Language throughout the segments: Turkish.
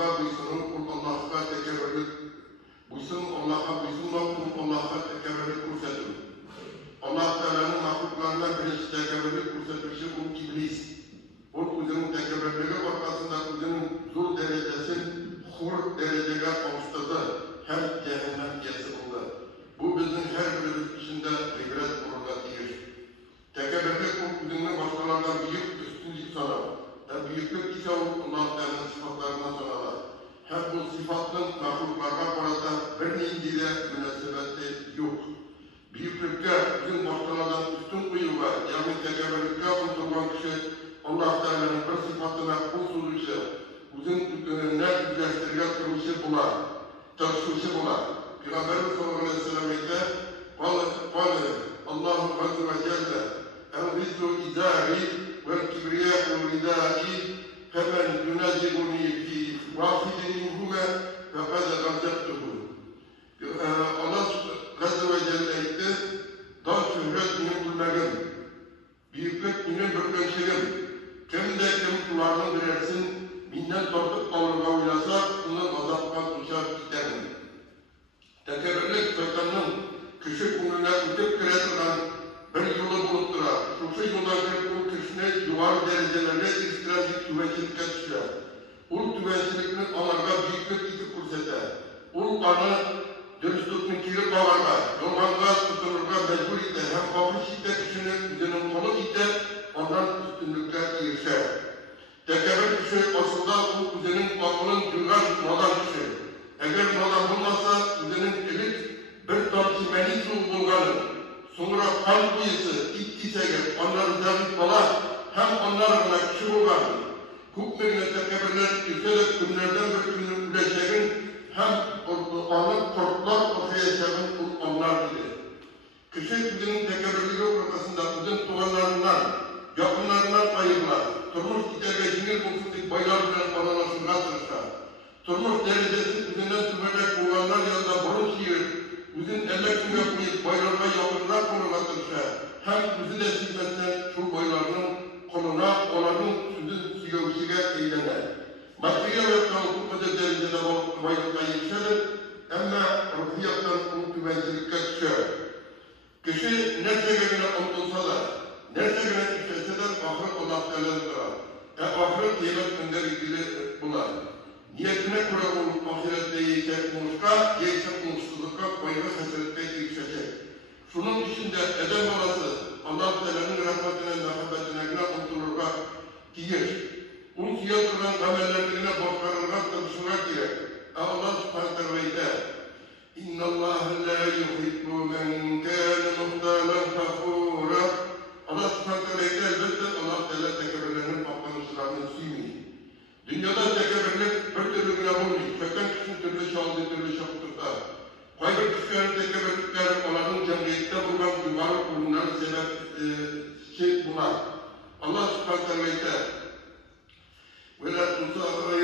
Allah'a buysunun, kul Allah'a tekebbürlük buysun, Allah'a buysunma, kul Allah'a tekebbürlük kursettir. Allah Teala'nın mahluklarından birisi tekebbürlük kursetmişi bu iblis. Bu uzunun tekebbürlüğü ortasında uzunun zul derecesin, hur dereceye kavuşturdu. Hem cehennem diyesi buldu. Bu bizim her birimiz içinde ibret kurulatidir. Tekebbürlük bu uzunun başkalarından büyük üstünlük sanar. Büyüklük ise Allah Teala'nın sıfatlarından sonralar. Hem bu sıfatın mahluklarına karşı bir ilgili münasebeti yok. Büyüklükte bizim başkalarından üstün kuyuğa, yani tekebbürlükte unutulan kişi Allah Teala'nın bir sıfatına usulüçü, uzun ne güzelleştirgen kırmışı bular, tartışmışı bular. Peygamberimiz sallallahu aleyhi ve sellem ise Allahu azze ve celle el-rizzu izâri vel-kibriyâhu ridâi femen yunazibuni fi vâfidin minhuma fekad gazzettuhu. Allah azze ve celle etti, daha şöhret benim bilmegim, büyüklük benim bürgençligim, kim de kim kulağını verersin, minden tortup kavurga oylasa, onun azaptan uçar giderim. Tekebbürlük şeytanın küçük önüne ötüp kiretilen bir yolu bulup durar. Şu yolda bir bu kişine yuvarı derecelerine istirazcı tüvençilikle düşer. Ul tüvençilikinin onarga büyüklük iki kurseter. Ul anı dürüstlükün kiri kavarga, yolganga tutunurga mecbur ite, hem kavruş ite kişinin üzerinin kolu ite, ondan üstünlükler irişer. Tekebbür kişi aslında bu üzerinin aklının düngan nadan kişi. Eğer nadan olmazsa üzerinin elit bir tartı meni soğuk bulganı, sonra kan kuyusu, itkisege, onların zevk falan, hem onlarla kişi bulganı. Hükmüne tekebbürler üstelik günlerden bir günün üleşeğin, hem anı korklar okuyacağın onlar gibi. Kişi üzerinin tekebbürlüğü ortasında uzun tuğanlarından, yakınlarından ayrılar. Turmuş gidergecinin bulsundik baylar bilen aralasına çalışar. Turmuş derecesi üzerinden tümecek kullanlar yanında burun şiir, üzün ellekini yapmayıp baylarına yakınlar konuna çalışar. Hem üzü de silmesinden şu baylarının konuna, onların üzün sigavuşiga eğlenir. Madriye ve kalkıpmada derecede baylıkta yetişelir, ama ruhiyattan bu güvencilikle düşer. Kişi nerede göre omdulsa da, nerede göre işlese de ahiret Allah Teala'dır. Ahiret yemek önder ilgili bular. Niyetine göre olup ahirette yiyecek muşka, yiyecek mutsuzlukka, koyma haseretine yiyecek. Şunun içinde eden olası Allah Teala'nın rahmetine, muhabbetine unutururga giyer. Onun siyasından amellerine borçlarına çalışına gerek. Allah subhanahu ve teala İnna Allah la yuhibbu men kana muhtalan fakhura. Allah subhanahu ve teala elbette Allah Teala tekebbürlerinin patlamışlarını suymuyor. Dünyada tekebbürlük bir türlü güne olmuyor. Çöken kişinin türlü çaldığı türlü şapıtırda. Kayber kişilerin tekebbürlükleri onların cemiyette bulunan yuvarı kurumları sebep bular. Allah subhanahu ve teala ولا تصغر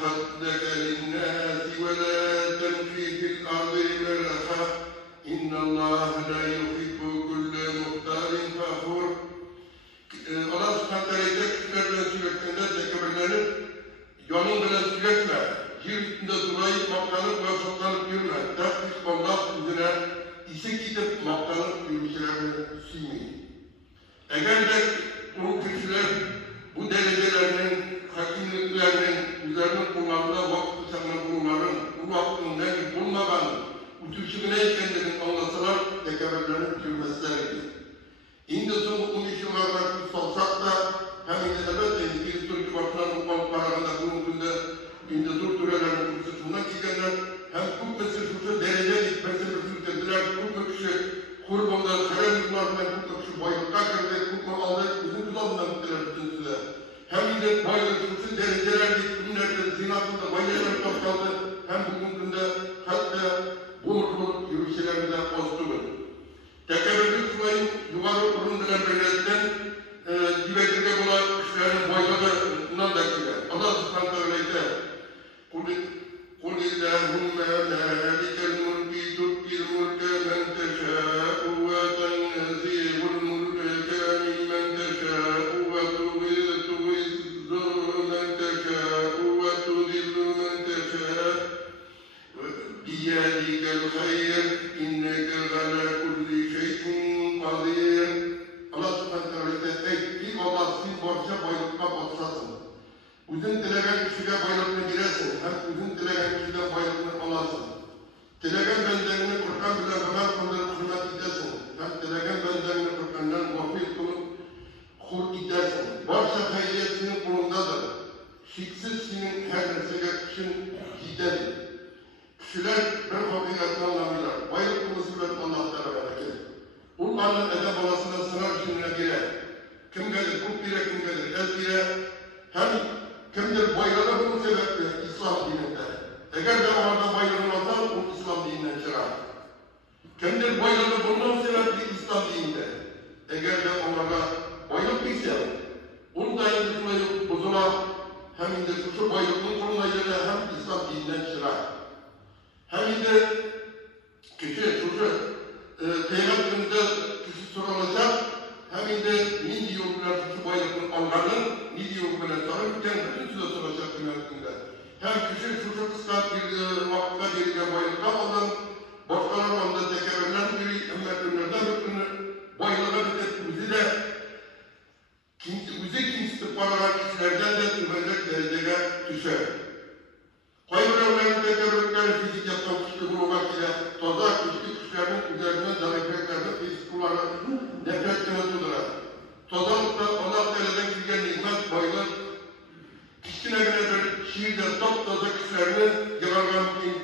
خدك للناس ولا تمشي في الأرض مرحا إن الله لا يحب كل مختال فخور. Allah subhanahu ve teala kişilerden sürekli tekebbürlenip yolun bilen sürekli yer üstünde durayıp maktanıp ve soklanıp yürüme. Dertlik Allah üzerine isik gidip maktanıp yürüyüşlerini suymuyor. Eğer de bu kişiler bu derecelerinin, hakimliklerinin üzerine kullandığı vakti sanırım bunların bu vaktinin ne bulmadan uçuşuğuna kendini anlasalar tekebbürlerin türmezleriydi. İndi son bu işimlerine kutsalsak da hem elbette İngiliz Türk'ü başlarının kalıplarında bunun günde indi dur türelerin kursusuna gidenler hem bu meselesi derece gitmesi meselesidir. Bu kişi kurbanda kare yıllarından bu kişi bayılıkta girdi, bu aldı, bizim düzenler gittiler bütün size. Hem de bayılıklısı dereceler günlerden zinatında bayılar kaldı, hem bugün günde hatta bulur yürüyüşlerinde bozdular. Tekebbürlük sulayın yuvarı kurumdular belirten dibedirge bulan kişilerin bayılığından da gider. Allah subhanahu ve teala قُلِ اللّٰهُمَّ مَالِكَ الْمُلْكِ تُؤْتِي الْمُلْكَ مَنْ تَشَاءُ وَتَنزِعُ الْمُلْكَ مِمَّنْ تَشَاءُ وَتُعِزُّ مَنْ تَشَاءُ وَتُذِلُّ borca bayılıkka botsasın. Uzun dilegen kişiye bayılıkını giresin, hem uzun dilegen kişiden bayılıkını alasın. Dilegen benderini Kur'an bile kadar kıldır hürmet edesin, hem dilegen benderini Kur'an'dan muhafil kılıp kur gidersin. Varsa hayriyetinin kulundadır. Şiksiz senin her nesine kışın gidedir. Kişiler bir hakikatini anlamıyorlar. Bayılık kılısı ve Allah'tan belki. Kur'an'ın edeb olasına sınav işine girer. Kim gelir? Kut bire, kim gelir? Ez bire. Hem kimdir bayrağı bunun sebebi İslam dininde. Eğer de orada bayrağı olsa bu İslam dininden çıkar. Kimdir bayrağı bunun sebebi İslam dininde. Eğer de onlara bayrak ise onun dayanışmayı bozulan hem de şu bayrağın kurulmayla hem İslam dininden çıkar. Hem de kişi Peygamber'inde kişi sorulacak hem de ne diyorlar şu bayrağın alganı ne diyorlar sonra bütün söz soracak demekinde. Hem kişi şu kısa bir vakıfta gelirken bayraktan alan başkaları onda tekerrürler biri ümmetlerden bütünü bayrağı bize de kimse paralar kişilerden de tümelecek dereceye düşer. Hayvanların tekerrürleri fizik yaptan kişi bu vaktiyle toza kişi kişilerin üzerinden zarifetlerini fiskulları nefretine tutular. Tozalıkta Allah Teala'dan güzel nimet bayılır. Kişine göre bir şiirde top toza kişilerini yararlan için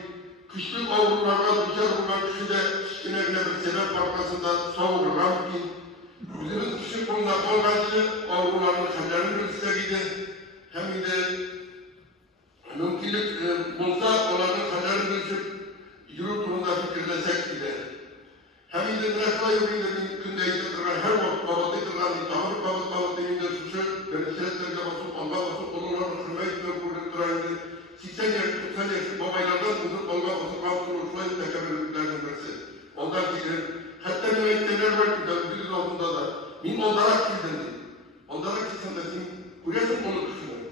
kışlık avrularla düşer olan kişi de kişine göre bir sebep arkasında savururlar için bizim kişi konuda olması avruların kaderini gösteriydi. Hem de mümkünlük bulsa onların kaderini gösterip yürü durumda fikirlesek bile. Hem de bırakma yoluyla mümkünde yıkıtıran her vakit babatı yıkıtıran tahır babat deyince suçu ve işaretlerine basıp Allah basıp onların hürmet ve kurdukturan 80 yaş, 90 yaş babaylardan uzun Allah basıp altın uçlayıp tekabürlüklerden birisi. Ondan fikir, hatta müvekkiller var ki bir olduğunda da min olarak gizlendi. Olarak gizlenmesin, kuresin onu düşünür.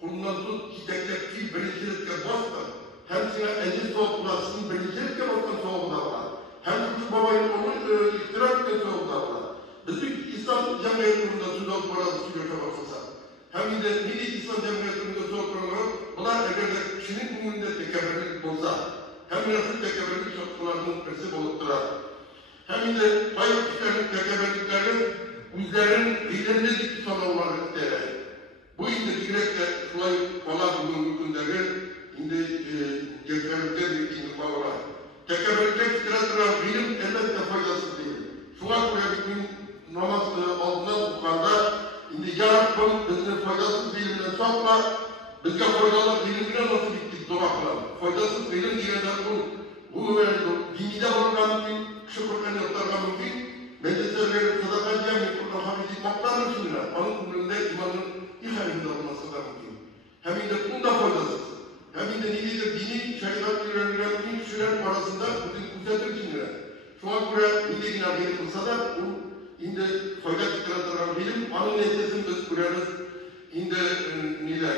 Kulundan tut, şiddetleki biricilikle bastı. Hem sana eziz soğuklasın, biricilikle bastan soğuklar var. Hem Türk babayın onu iktirak eden soğuklar var. Bizim İslam cemiyetinde süzol parası sürüyorsa bakılsa. Hem de neydi İslam cemiyetinde soğuk paraları, bunlar eğer de kişinin umurunda tekabürlük olsa, hem de tekabürlük çoklarının presi bulutturar. Hem de bayık kişilerin tekabürlüklerin üzerinin ilerinde dikti sanırlar der. Bu indi direkte şulay kolay bugün günleri indi geçerlikte indi kolay. Tekabürlükte kişiler bilim elbette faydasız değil. Şuna göre bir gün namaz altından tukanda indi yarabbim bizim faydasız bilimden sokma, bizge faydalı bilimine nasıl gittik dolapla. Faydasız bilim diyenler bunu verdi. Dinide olurken mümkün, şükürken yaptırgan mümkün. Medreseleri sadaka diyen bir kurda hafif maktanır şunlar. Onun umurunda imanın İlhaminde olması da mümkün. Hem de bunda faydasız. Hem de neydi dini şeriat öğrenilen bütün kişiler arasında bütün kuvvetli kişiler. Şu an buraya neydi günahını kılsa da bu indi fayda çıkartılan bilim, onun nesnesini biz kurarız. İndi neydi?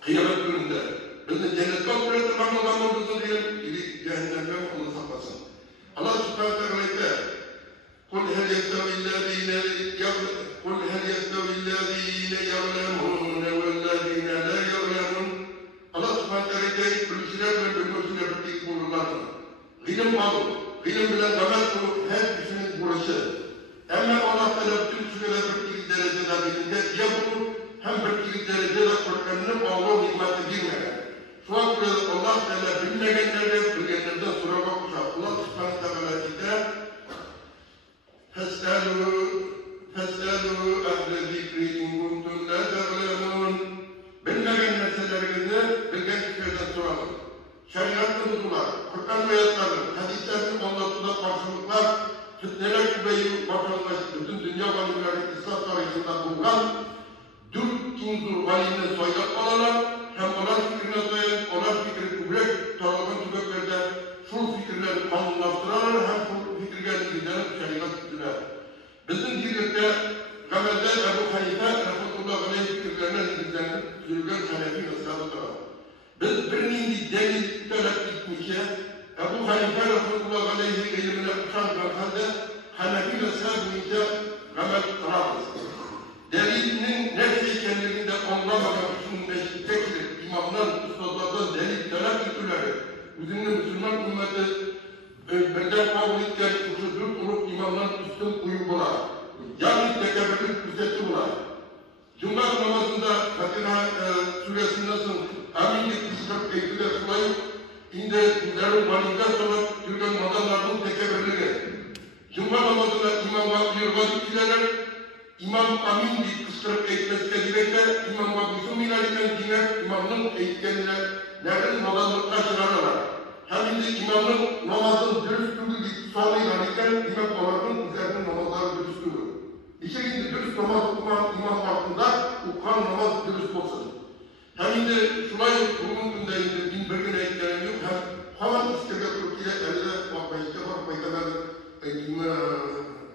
Kıyamet gününde. Bizim cennette kurartılan adamımızın diyelim, cehennemden onu saklasın. Allah subhanahu wa ta'ala قل هل يستوي الذين يعلمون والذين لا يعلمون Allah subhanahu wa ta'ala bilgiler ve bilgiler bittik bulurlar. İlim malı, ilim bilen gamel bu her kişinin burası. Ama Allah Teala bütün kişilere bittik derecede bilinde ya bunu hem bittik derecede Kur'an'ın Allah hikmeti girmeden. Şu an burada Allah Teala bilmeyenlerden bilgenlerden sonra bakmışlar. Allah subhanahu wa ta'ala ise فَاسْأَلُوا أَهْلَ الذِّكْرِ إِنْ كُنْتُمْ لَا تَعْلَمُونَ Bilmeyen meselelerini bilgen kişilerden soralım. Şeriatı buldular, Kur'an ayetleri, hadislerini anlatıda karşılıklar, fitneler kübeyi vatandaş, bütün dünya valimlerin İslam tarihinde bulunan dört unsur valimden soylat alarak, hem onlar fikrine soyan, onlar fikri kübrek, tarafın tübeklerde şu fikirleri kanunlaştırarak, hem şu fikirlerini giderek şeriat tuttular. Bizim birlikte Gamelde Ebu Hanife Rahmetullah Aleyh fikirlerine ilgilenip Zülgün Hanefi mesabıdır. Biz birinin delil talep etmişe Ebu Hanife Rahmetullah Aleyh'in ilimine uçan halde Hanefi mesabı boyunca Gamed tarafız. Delilinin Kur'an-ı meşrite kilip, imamdan, ustazlardan delik, talep ütüleri, bizimle Müslüman ümmeti benden kabul etken şu dört grup imamdan üstün uyumlular. Yani tekebürlük üstesi bunlar. Cuma namazında Fatiha suresi nasıl aminlik kısıklık eğitimde sulayıp indi bizlerin valimden sonra Türk'ün madallarının tekebürlüğü. Cuma namazında imam vaktiyor vazifçiler İmam amin bir kısıklık eğitmesine dilekte İmam vaktiyon ileriden dinler imamın eğitkenlerinin madallıkta çıkarırlar. Hem de imamın namazın dürüstlüğü bir sualı ileriden imam olarakın üzerinde namazları dürüstlüğü. İçerinde dürüst namaz okuman imam hakkında okukan namaz dürüst olsun. Hem de şunay bugün gündeyinde bin bir gün eğitleniyor. Hem hemen istediği Türkiye elde bakmayışta bakmayışta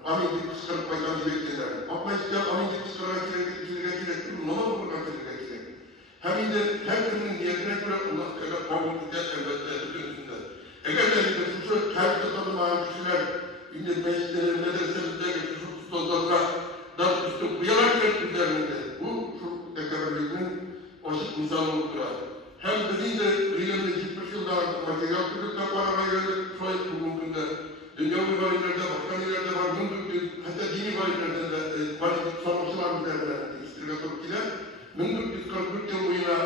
amin bir kısıklık baytan dilekteler. Bakmayışta amin bir kısıklığa kirek namaz okurken kirek. Hem de her birinin niyetine göre Allah Teala kabul eder elbette bütün üstünde. Eğer de şu kalpte tanımayan kişiler indi meclisleri, medreselerde, şu ustazlarla daha üstün kuyalarken üzerinde bu şu tekabürlüğünün aşık misalı olur. Hem bizim de kıyımda 70 yılda materyal türlükten parama geldik. Şu an bugün günde dünyavi valimlerde, başka yerlerde var. Hatta dini valimlerde de savaşçılar üzerinde istigatörkiler. 1941 yıl boyuna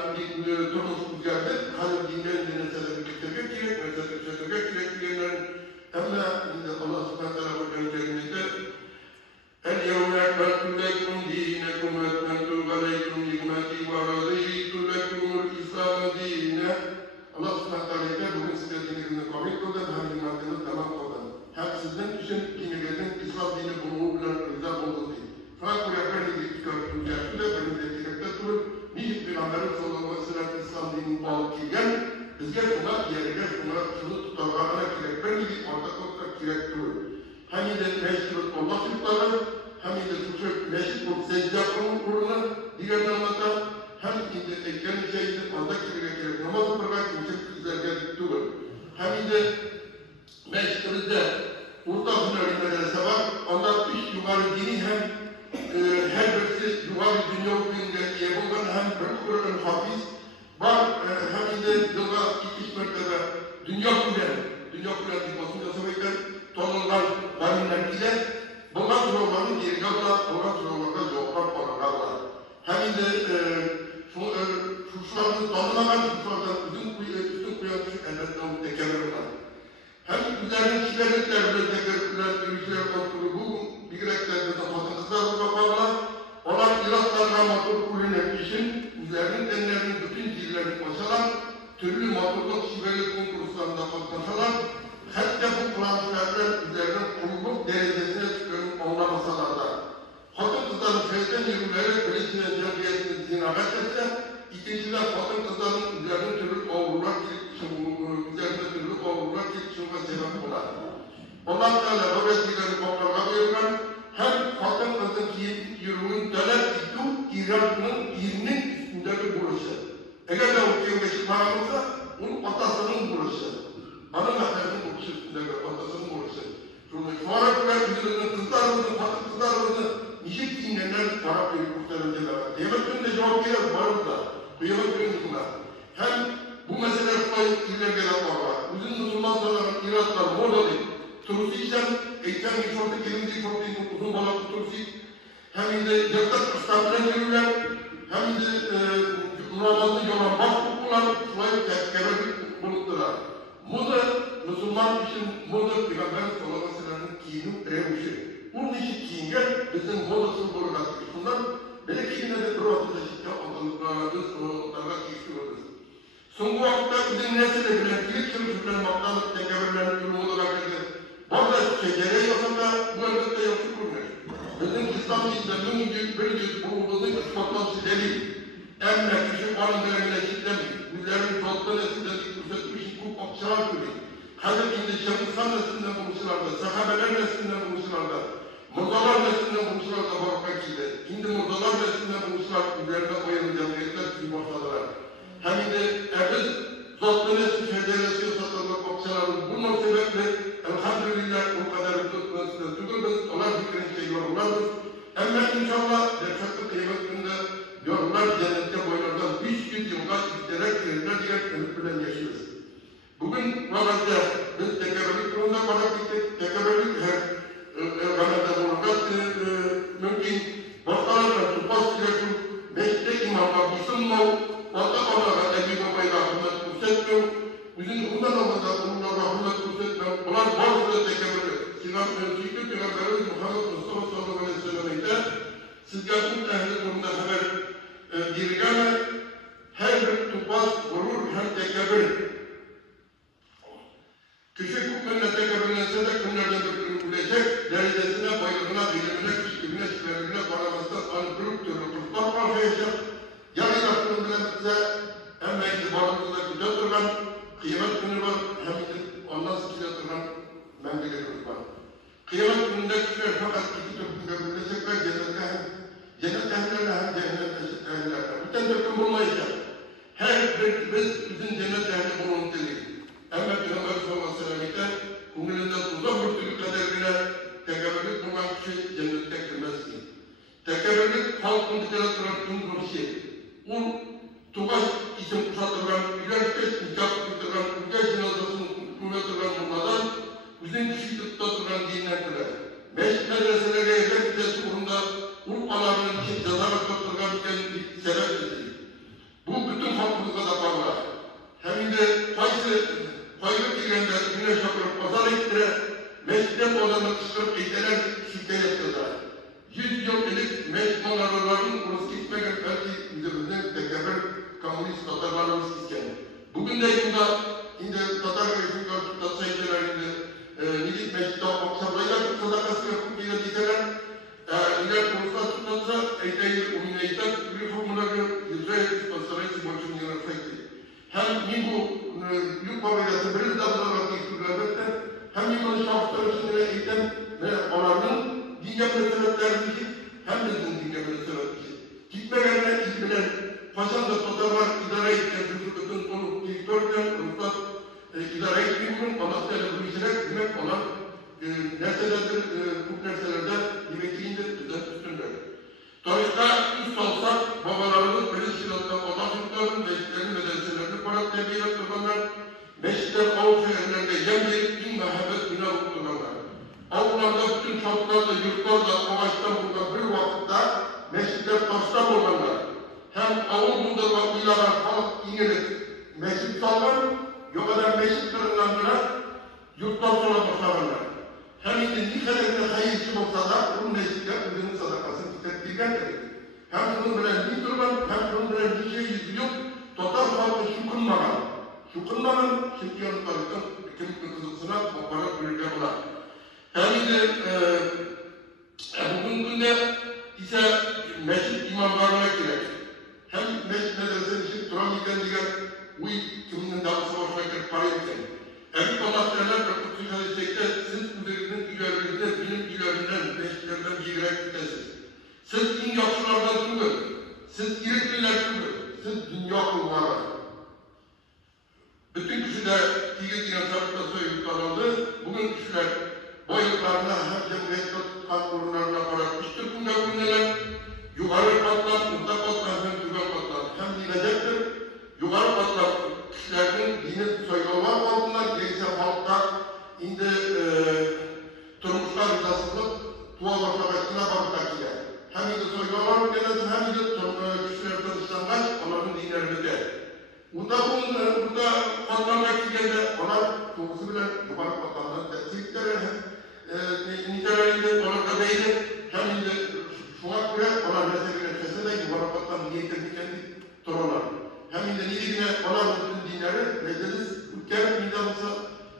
durmuşumuz yerde hali dinleyen deneseler getirmek gerek, mesele çözmek gerek diyenlerin hem de Allah subhanahu wa ta'ala gönderdiğimizde el-yevme ekmeltu lekum dinekum ve etmentu aleykum ni'meti ve raditu lekumul İslam dine. Allah subhanahu wa ta'ala bugün size dinlerini kabul kıldım, hem nimetiniz tamam kıldım. Hem sizden için dinlerin İslam dini buluğu bilen rıza buldu değil. Fakat bu yakın ilgi çıkarttığım içerisinde benim de niçin Peygamberimiz sallallahu aleyhi ve sellem İslam dinini bağlı kilgen, bizge şuna yerine şunu tutarlarına kirekler gibi ortak ortak kirektir. Hem de meşhur Allah yurtları, hem de suçu meşhur secde kuruluna diğer namazda, hem de eklenin şeyini ortak kirek namaz olarak kimse kızlarga diktir. Hem de meşhurda ortak hünerlerse var, ondan üç yukarı dini hem her birisi yukarı dünya hükmünde yapılan hem bir Kur'an hafiz var hem de yılda iki mertebe dünya Kur'an basında söyleyken tonundan valimler ile bundan soruların geri kalan bundan sorularda cevaplar var. Hem de suçlarını tanımadan suçlardan üstün kuyanmış elbette onu tekerrürler. Hem üzerine kişilerliklerle tekerrürler, ülkeler kontrolü bu bilgileklerde de kadın kızlarla bağlar. Onlar İraklarla motor kulüner için üzerinin enlerinin bütün dillerini koşalar, türlü motorluk şiveli konkurslarında katlaşalar, hatta bu planşlarlar üzerinin kulluk derecesine çıkıp anlamasalarlar. Kadın kızların şeyden yürüleri birisine cemiyetini zinamet etse, ikinciler kadın kızların üzerine türlü oğullar çıkışına sebep olar. Ondan sonra öğretmenleri toplama koyuyorlar. Hem kadın kızın yürüyün talep ettiği İran'ın yerinin üstündeki burası. Eğer de okuyan geçip paramızsa, onun atasının burası. Hanımefendinin burası üstündeki atasının burası. Sonra kadar üzerinde kızlarımızın, kadın kızlarımızın niçin dinlenen para verip kurtarıncalar. Kıyamet gününde cevap gelir varızda. Kıyamet gününde hem bu mesele şurayı ilerleyen var. Bizim Müslüman sanırım İran'dan orada değil. Turusiysen, eğitim bir şortu gelindiği şortu uzun balıklı Turusi. Hem de yaktak İstanbul'a gelirler. Hem de namazlı yolan baktıklar. Şurayı kebelik buluttular. Moda, Müslüman için moda Peygamber sallallahu aleyhi ve sellem'in giyinin revuşu. Bunun için giyinler bizim modasını korumak. Şundan belki yine de bir ortada şiddete alıntılarız, onlara istiyoruz. Son vakitte bizim nesile bilen ilk çalışmalar maktalık tekabürlerin durumu olarak bazı şekere yapında bu elbette yapı kurmuş. Bizim İslam İslam'ın bir yüz bulunduğunu ispatlaması delil. Emme küçük arındırımıyla şiddemi, bizlerin toplu nesilden kursetmiş hukuk okçalar gibi. Hazır indi şahıslar neslinden buluşularda, sahabeler neslinden buluşularda, murdalar neslinden buluşularda baraka giydi. Şimdi murdalar neslinden buluşular üzerine koyalım cemiyetler gibi başladılar. Hem de biz Zotlu Nesli Federasyon satırlık okçaların bunun sebeple elhamdülillah bu kadar tutmasını tutuyoruz. Onlar fikrince yorumlarız. Ama inşallah gerçekten kıymet günde yorumlar cennette Onlarca biz tekerrürlük durumunda para gittik. Tekerrürlük her kanalda bulunmak mümkün. Başkalarına tutas süreçim. Beşte imamla bulsunmav. Vata onlara Ebi Baba'yla hürmet kursetmiyor. Bizim bundan olmadan onlara hürmet kursetmiyor. Bunlar borçlu tekerrürlük. Sizlikli Peygamberimiz Muhammed Mustafa sallallahu aleyhi ve sellem'de sizlerin ehli durumda haber dirgame her bir tupas gurur hem tekebbür. Kişi hükmünle tekebbürlense de günlerden bir gün bilecek, derecesine, bayılığına, bilimine, kişiliğine, şiverliğine, baramasına, anıkırık türlü kurtlar karşılayacak. Yani aklını bilemezse hem itibarımızda güzel duran, kıymet günü var, hem de ondan sıkıca duran memleketimiz var. Kıyamet gününde kişiler fakat iki türlü bilecekler, cennet ehlilerine hem cennet ehlilerine. Bütün türlü bulmayacak. Her birimiz bizim cennet ehli bulunduğu değil. Ama Peygamber sallallahu aleyhi ve sellem'de kumulunda uzak bir türlü kaderine tekebbürlük bulunan kişi cennette girmez ki. Tekebbürlük halkın dikkat ettiğin bir şey. O tubaş isim kuşatılan, ileride nikah kuşatılan, ülke cenazasını kuvvetilen bunlardan bizim kişi tutulan dinlerdiler. Meşk medreselere evler gidesi uğrunda Urfalarının için cezara tutulan bir sebeptir. Bu bütün halkımızda da var. Hem de fayda ilgilende güneş yapıp pazar ettire, meşkten olanı kışkırıp eğlenen şirket yaptılar. 100 yıl elik meşk manarlarının orası gitmek belki üzerimizden tekebbür komünist Tatarlarımız isken. Bugün de yılda indi Tatar rejimi karşıda sayıcılarında Nidit meşkte okşablayla sadakası yapıp yine dizeler iler konusunda tutulsa eğleyilir umumiyetler bir formülleri yüzeye sarayısı boşun yana fekti. Hem bu yük babayası bir de olarak istiyorlar hem yıkılış şahısları içinde eğitim ve onların dinle sebeplerimizi hem de dinle sebeplerimizi. Gitmeyenler izbilen paşanda Tatarlar idare etken çocukların olup dikdörtgen Ruslar idare etmiyorsun anahtarı bu işine demek olan nerselerdir, bu nerselerde yemekliyindir, üstünler. Tarihte üst alsak babalarımız Beliz Şirat'ta olan çocukların meşklerini medreselerini parat tebliğ ettirmenler, meşkler av şehirlerinde yem verip bin mehabet bina okutturmenler. Avrularda bütün çaplarda, yurtlarda, ağaçtan burada bir vakitte meşkler taştan olanlar. Hem avul bulduğu ilalar halk ingelip meşk sallar, yok eden meşk kırılanlara yurttan sonra başarırlar. Hem de ne kadar bir hayırlısı olsa da bunun meşkler ürünün sadakasını titrettirgendir. Hem bunun bilen bir durman, hem bunun bilen bir şey yüzü yok. Total halkı şükürmadan, şüküryanlıklarından hükümetin kızılsına para bölge bular. Hem de bugün günde ise meşk imamlarına gerek. Hem meşk medresesi için Turan İlgendigen uy kiminin daha savaşına gerek para yoksa. Ebu konaklarına Kırkutlu Çalıştek'te siz üzerinin ilerlerinde benim ilerimden, meşklerden bir yere gidesiniz. Siz din yapılardan durun, siz ilikliler durun, siz dünya kulvarlar. Bütün kişiler Tigil İnançları'nda soyuluklar oldu. Bugün kişiler boyutlarına hem cemiyette tutan urunlarına bırakmıştır. Bunlar neler? Yukarı katlar, orta katlar hem yukarı katlar. Hem dinecektir. Yukarı katlar kişilerin dini soyulmak olduğundan neyse halkta indi durmuşlar rızasızlık tuval ortaklaşına bakıdakiler. Hem de soyulmak genelde hem de kişilerden dışlanmak onların dinlerinde. Burada katlarına kilgende onlar doğrusu bilen yukarı katlarından destekleri nitelerinde onlarda beyni hem de şuna göre onlar meseleyle kesede yukarı katlarının niyetlerini dururlar. Hem de niyetine onlar bütün dinleri meclis ülkenin midamıza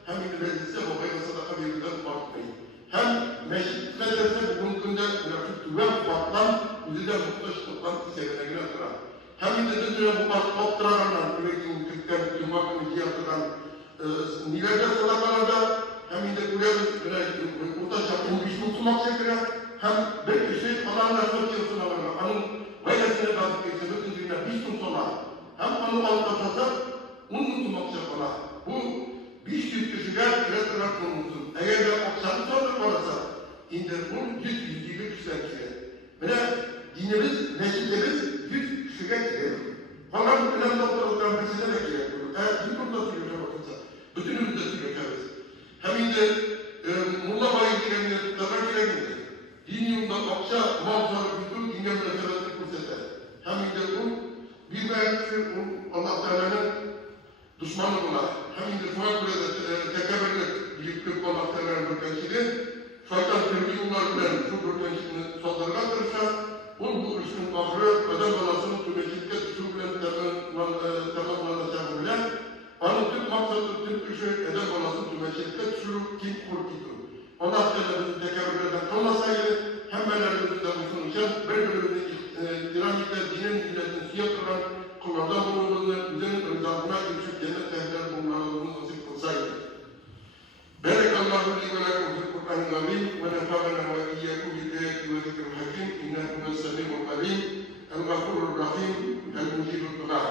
hem de meclise babaya sadaka verirden bakmayın. Hem meşrit medrese bugün günde güven baklan üzerinde muhtaç tutan sebebine göre durar. Hem de bizlere bu baktıranlar üretim Türkler Cumhurbaşkanı yaptıran nilerde sadakalarda hem de buraya muhtaç yaptığı bir şey tutmak şekilde hem bir kişi Allah'ın açmasını alırlar. Onun vaydasını bazı kişiler üzerine bir sun sonra hem onu alıp açarsa onu tutmak şekilde. Bu bir sürü kişiler ürettiler konumuzun. Eğer de oksanı sonra varsa indir bu 100-120 kişiler kişiler. Böyle dinimiz, meşritimiz 100 kişiler kişiler. Fakat önemli noktalardan birisine de gerek olur. Eğer bir konuda söyleyeceğim bakınca, Bütünümüzde tüketiriz. Hem de Mulla Bayı girenler, Tatar girenler, din yolunda akça, mağazları bütün dinle münasebetini kurseter. Hem de bu, bir belki Allah Teala'nın düşmanı bular. Hem de sonra burada tekabürlük, büyüklük Allah Teala'nın bürkençiliği, fakat türlü yollar bilen şu bürkençiliğini saldırıga tırışar, bu işin ahırı, ödem balasının tümecilikte düşürülen tamamlanacak bilen, onun tüm maksadı, tüm işi ödem balasının tümecilikte düşürüp kim kurkidu. Allah Teala'nın tekabürlerden kalmasaydı, hemmelerimizin de bulsun için, birbirimizi dinamikle dinin milletin siyatıran kullardan bulunduğunu, üzerinin rızasına geçip cennet ehliler bulunmalarını nasip kılsaydı. Barakallahu li ve lekum fil Kur'an-ı Azim ve nefa'ana ve iyyakum bil ayati ve zikril hakim innehu huves-semi'ul alim el-gafurur rahim el-mujibud du'a.